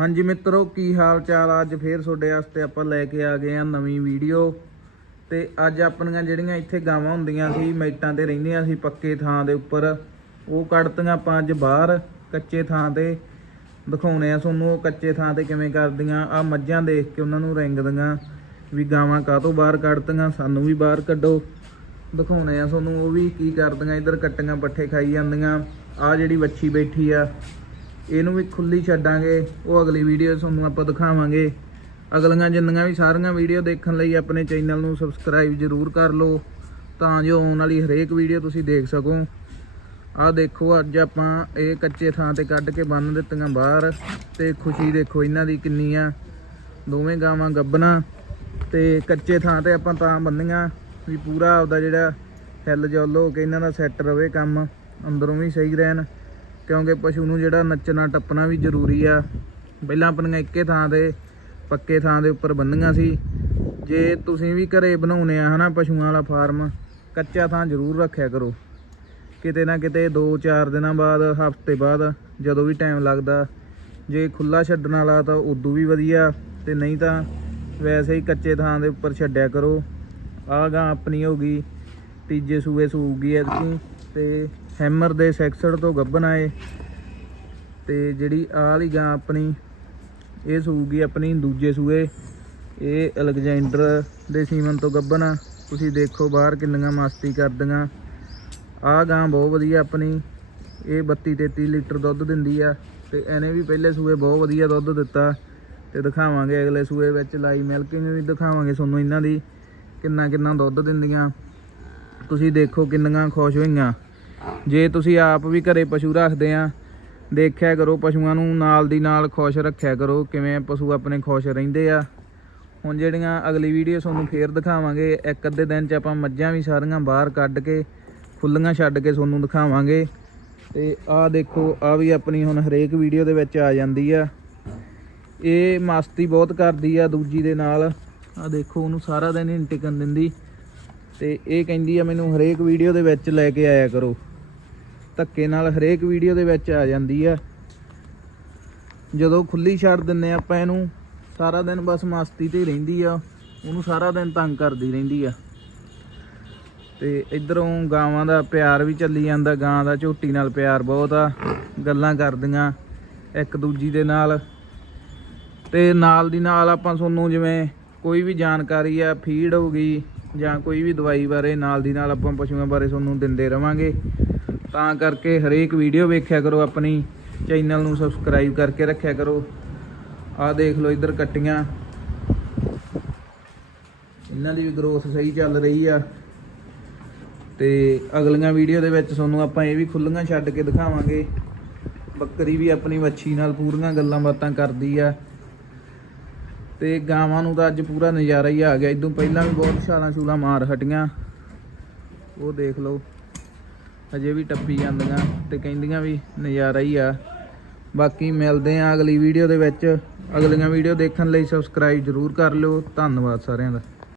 ਹਾਂਜੀ ਮਿੱਤਰੋ, ਕੀ ਹਾਲ ਚਾਲ ਅੱਜ ਫੇਰ ਤੁਹਾਡੇ ਵਾਸਤੇ ਆਪਾਂ ਲੈ ਕੇ ਆ ਗਏ ਆ ਨਵੀਂ ਵੀਡੀਓ। ਤੇ ਅੱਜ ਆਪਣੀਆਂ ਜਿਹੜੀਆਂ ਇੱਥੇ ਗਾਵਾਂ ਹੁੰਦੀਆਂ ਸੀ, ਮੈਟਾਂ ਤੇ ਰਹਿੰਦੀਆਂ ਸੀ ਪੱਕੇ ਥਾਂ ਦੇ ਉੱਪਰ, ਉਹ ਕੱਢਤੀਆਂ ਆਪਾਂ ਅੱਜ ਬਾਹਰ, ਕੱਚੇ ਥਾਂ ਤੇ। ਦਿਖਾਉਣੇ ਆ ਤੁਹਾਨੂੰ ਉਹ ਕੱਚੇ ਥਾਂ ਤੇ ਕਿਵੇਂ ਕਰਦੀਆਂ। ਆ ਮੱਝਾਂ ਦੇਖ ਕੇ ਉਹਨਾਂ ਨੂੰ ਰਿੰਗਦੀਆਂ ਵੀ ਗਾਵਾਂ ਕਾਹਤੋਂ ਬਾਹਰ ਕੱਢਤੀਆਂ, ਸਾਨੂੰ ਵੀ ਬਾਹਰ ਕੱਢੋ। ਦਿਖਾਉਣੇ ਆ ਤੁਹਾਨੂੰ ਉਹ ਵੀ ਕੀ ਕਰਦੀਆਂ, ਇੱਧਰ ਕੱਟੀਆਂ ਪੱਠੇ ਖਾਈ ਜਾਂਦੀਆਂ। ਆ ਜਿਹੜੀ ਵੱਛੀ ਬੈਠੀ ਆ ਇਹਨੂੰ ਵੀ ਖੁੱਲੀ ਛੱਡਾਂਗੇ, ਉਹ ਅਗਲੀ ਵੀਡੀਓ ਤੁਹਾਨੂੰ ਆਪਾਂ ਦਿਖਾਵਾਂਗੇ। ਅਗਲੀਆਂ ਜਿੰਨੀਆਂ ਵੀ ਸਾਰੀਆਂ ਵੀਡੀਓ ਦੇਖਣ ਲਈ ਆਪਣੇ ਚੈਨਲ ਨੂੰ ਸਬਸਕ੍ਰਾਈਬ ਜ਼ਰੂਰ ਕਰ ਲਓ, ਤਾਂ ਜੋ ਆਉਣ ਵਾਲੀ ਹਰੇਕ ਵੀਡੀਓ ਤੁਸੀਂ ਦੇਖ ਸਕੋ। ਆਹ ਦੇਖੋ, ਅੱਜ ਆਪਾਂ ਇਹ ਕੱਚੇ ਥਾਂ ਤੇ ਕੱਢ ਕੇ ਬੰਨ ਦਿੱਤੀਆਂ ਬਾਹਰ, ਤੇ ਖੁਸ਼ੀ ਦੇਖੋ ਇਹਨਾਂ ਦੀ ਕਿੰਨੀ ਆ ਦੋਵੇਂ ਗਾਵਾਂ ਗੱਬਣਾ, ਤੇ ਕੱਚੇ ਥਾਂ ਤੇ ਆਪਾਂ ਤਾਂ ਬੰਨੀਆਂ, ਵੀ ਪੂਰਾ ਆਪਦਾ ਜਿਹੜਾ ਹਿੱਲ ਜੁੱਲ ਹੋ ਕੇ ਇਹਨਾਂ ਦਾ ਸੈੱਟ ਰਵੇ ਕੰਮ, ਅੰਦਰੋਂ ਵੀ ਸਹੀ ਰਹਿਣ। ਕਿਉਂਕਿ ਪਸ਼ੂ ਨੂੰ ਜਿਹੜਾ ਨੱਚਣਾ, ਟੱਪਣਾ ਵੀ ਜ਼ਰੂਰੀ ਆ। ਪਹਿਲਾਂ ਆਪਣੀਆਂ ਇੱਕੇ ਥਾਂ ਤੇ, ਪੱਕੇ ਥਾਂ ਦੇ ਉੱਪਰ ਬੰਨੀਆਂ ਸੀ। ਜੇ ਤੁਸੀਂ ਵੀ ਘਰੇ ਬਣਾਉਨੇ ਆ ਹਨਾ ਪਸ਼ੂਆਂ ਵਾਲਾ ਫਾਰਮ, ਕੱਚਾ ਥਾਂ ਜ਼ਰੂਰ ਰੱਖਿਆ ਕਰੋ। ਕਿਤੇ ਨਾ ਕਿਤੇ 2-4 ਦਿਨਾਂ ਬਾਅਦ, ਹਫ਼ਤੇ ਬਾਅਦ, ਜਦੋਂ ਵੀ ਟਾਈਮ ਲੱਗਦਾ, ਜੇ ਖੁੱਲਾ ਛੱਡਣ ਵਾਲਾ ਤਾਂ ਉਦੋਂ ਵੀ ਵਧੀਆ। ਤੇ ਨਹੀਂ ਤਾਂ ਵੈਸੇ ਹੀ ਕੱਚੇ ਥਾਂ ਦੇ ਉੱਪਰ ਛੱਡਿਆ ਕਰੋ। ਆਹ ਗਾਂ ਆਪਣੀ ਹੋ ਗਈ, ਤੀਜੇ ਸੂਏ ਸੂਗੀ ਐਤਕੀ। ਤੇ ਹੈਮਰ ਦੇ ਸੈਕਸਡ ਤੋਂ ਗੱਭਣ ਆਏ ਤੇ ਜਿਹੜੀ ਆਹ ਵਾਲੀ ਗਾਂ ਆਪਣੀ, ਇਹ ਸੂਗੀ ਆਪਣੀ ਦੂਜੇ ਸੂਏ। ਇਹ ਅਲੈਗਜ਼ੈਂਡਰ ਦੇ ਸੀਮਨ ਤੋਂ ਗੱਭਣ ਆ। ਤੁਸੀਂ ਦੇਖੋ ਬਾਹਰ ਕਿੰਨੀਆਂ ਮਸਤੀ ਕਰਦੀਆਂ। ਆਹ ਗਾਂ ਬਹੁਤ ਵਧੀਆ ਆਪਣੀ। ਇਹ 32 33 ਲੀਟਰ ਦੁੱਧ ਦਿੰਦੀ ਆ ਤੇ ਇਹਨੇ ਵੀ ਪਹਿਲੇ ਸੂਏ ਬਹੁਤ ਵਧੀਆ ਦੁੱਧ ਦਿੱਤਾ ਤੇ ਦਿਖਾਵਾਂਗੇ ਅਗਲੇ ਸੂਏ ਵਿੱਚ ਲਾਈ ਮਿਲਕਿੰਗ ਵੀ ਦਿਖਾਵਾਂਗੇ ਤੁਹਾਨੂੰ ਇਹਨਾਂ ਦੀ ਕਿੰਨਾ ਕਿੰਨਾ ਦੁੱਧ ਦਿੰਦੀਆਂ। ਤੁਸੀਂ ਦੇਖੋ ਕਿੰਨੀਆਂ ਖੁਸ਼ ਹੋਈਆਂ। ਜੇ ਤੁਸੀਂ ਆਪ ਵੀ ਘਰੇ ਪਸ਼ੂ ਰੱਖਦੇ ਆ, ਦੇਖਿਆ ਕਰੋ ਪਸ਼ੂਆਂ ਨੂੰ ਨਾਲ ਦੀ ਨਾਲ ਖੁਸ਼ ਰੱਖਿਆ ਕਰੋ, ਕਿਵੇਂ ਪਸ਼ੂ ਆਪਣੇ ਖੁਸ਼ ਰਹਿੰਦੇ ਆ। ਹੁਣ ਜਿਹੜੀਆਂ ਅਗਲੀ ਵੀਡੀਓ ਤੁਹਾਨੂੰ ਫੇਰ ਦਿਖਾਵਾਂਗੇ, ਇੱਕ ਅੱਧੇ ਦਿਨ ਚ ਆਪਾਂ ਮੱਝਾਂ ਵੀ ਸਾਰੀਆਂ ਬਾਹਰ ਕੱਢ ਕੇ ਖੁੱਲੀਆਂ ਛੱਡ ਕੇ ਤੁਹਾਨੂੰ ਦਿਖਾਵਾਂਗੇ। ਤੇ ਆਹ ਦੇਖੋ ਆ ਵੀ ਆਪਣੀ ਹੁਣ ਹਰੇਕ ਵੀਡੀਓ ਦੇ ਵਿੱਚ ਆ ਜਾਂਦੀ ਆ। ਇਹ ਮਸਤੀ ਬਹੁਤ ਕਰਦੀ ਆ ਦੂਜੀ ਦੇ ਨਾਲ। ਆ ਦੇਖੋ, ਉਹਨੂੰ ਸਾਰਾ ਦਿਨ ਹੀ ਟਿਕਣ ਦਿੰਦੀ। ਤੇ ਇਹ ਕਹਿੰਦੀ ਆ, ਮੈਨੂੰ ਹਰੇਕ ਵੀਡੀਓ ਦੇ ਵਿੱਚ ਲੈ ਕੇ ਆਇਆ ਕਰੋ। ਧੱਕੇ ਨਾਲ ਹਰੇਕ ਵੀਡੀਓ ਦੇ ਵਿੱਚ ਆ ਜਾਂਦੀ ਆ। ਜਦੋਂ ਖੁੱਲੀ ਛੱਡ ਦਿੰਨੇ ਆਪਾਂ ਇਹਨੂੰ, ਸਾਰਾ ਦਿਨ ਬਸ ਮਸਤੀ ਤੇ ਰਹਿੰਦੀ ਆ। ਉਹਨੂੰ ਸਾਰਾ ਦਿਨ ਤੰਗ ਕਰਦੀ ਰਹਿੰਦੀ ਆ। ਤੇ ਇਧਰੋਂ ਗਾਵਾਂ ਦਾ ਪਿਆਰ ਵੀ ਚੱਲੀ ਜਾਂਦਾ, ਗਾਂ ਦਾ ਝੋਟੀ ਨਾਲ ਪਿਆਰ ਬਹੁਤ ਆ। ਗੱਲਾਂ ਕਰਦੀਆਂ ਇੱਕ ਦੂਜੀ ਦੇ ਨਾਲ। ਤੇ ਨਾਲ ਦੀ ਨਾਲ ਆਪਾਂ ਤੁਹਾਨੂੰ ਜਿਵੇਂ ਕੋਈ ਵੀ ਜਾਣਕਾਰੀ ਆ, ਫੀਡ ਹੋ ਗਈ ਜਾਂ ਕੋਈ ਵੀ ਦਵਾਈ ਬਾਰੇ, ਨਾਲ ਦੀ ਨਾਲ ਆਪਾਂ ਪਸ਼ੂਆਂ ਬਾਰੇ ਤੁਹਾਨੂੰ ਦਿੰਦੇ ਰਵਾਂਗੇ। ਤਾਂ ਕਰਕੇ ਹਰੇਕ ਵੀਡੀਓ ਵੇਖਿਆ ਕਰੋ ਆਪਣੀ, ਚੈਨਲ ਨੂੰ ਸਬਸਕ੍ਰਾਈਬ ਕਰਕੇ ਰੱਖਿਆ ਕਰੋ। ਆਹ ਦੇਖ ਲਓ ਇੱਧਰ ਕੱਟੀਆਂ। ਇਹਨਾਂ ਦੀ ਵੀ ਗਰੋਥ ਸਹੀ ਚੱਲ ਰਹੀ ਆ। ਤੇ ਅਗਲੀਆਂ ਵੀਡੀਓ ਦੇ ਵਿੱਚ ਤੁਹਾਨੂੰ ਆਪਾਂ ਇਹ ਵੀ ਖੁੱਲੀਆਂ ਛੱਡ ਕੇ ਦਿਖਾਵਾਂਗੇ। ਬੱਕਰੀ ਵੀ ਆਪਣੀ ਵੱਛੀ ਨਾਲ ਪੂਰੀਆਂ ਗੱਲਾਂ ਬਾਤਾਂ ਕਰਦੀ ਆ। ਤੇ ਗਾਵਾਂ ਨੂੰ ਤਾਂ ਅੱਜ ਪੂਰਾ ਨਜ਼ਾਰਾ ਹੀ ਆ ਗਿਆ। ਇਦੋਂ ਪਹਿਲਾਂ ਵੀ ਬਹੁਤ ਛਾਲਾਂ ਛੂਲਾਂ ਮਾਰ ਹਟੀਆਂ। ਉਹ ਦੇਖ ਲਓ। ਅਜੇ ਵੀ ਟੱਪੀ ਜਾਂਦੀਆਂ ਤੇ ਕਹਿੰਦੀਆਂ ਵੀ ਨਜ਼ਾਰਾ ਹੀ ਆ। ਬਾਕੀ ਮਿਲਦੇ ਆ ਅਗਲੀ ਵੀਡੀਓ ਦੇ ਵਿੱਚ। ਅਗਲੀਆਂ ਵੀਡੀਓ ਦੇਖਣ ਲਈ ਸਬਸਕ੍ਰਾਈਬ ਜ਼ਰੂਰ ਕਰ ਲਿਓ। ਧੰਨਵਾਦ ਸਾਰਿਆਂ ਦਾ।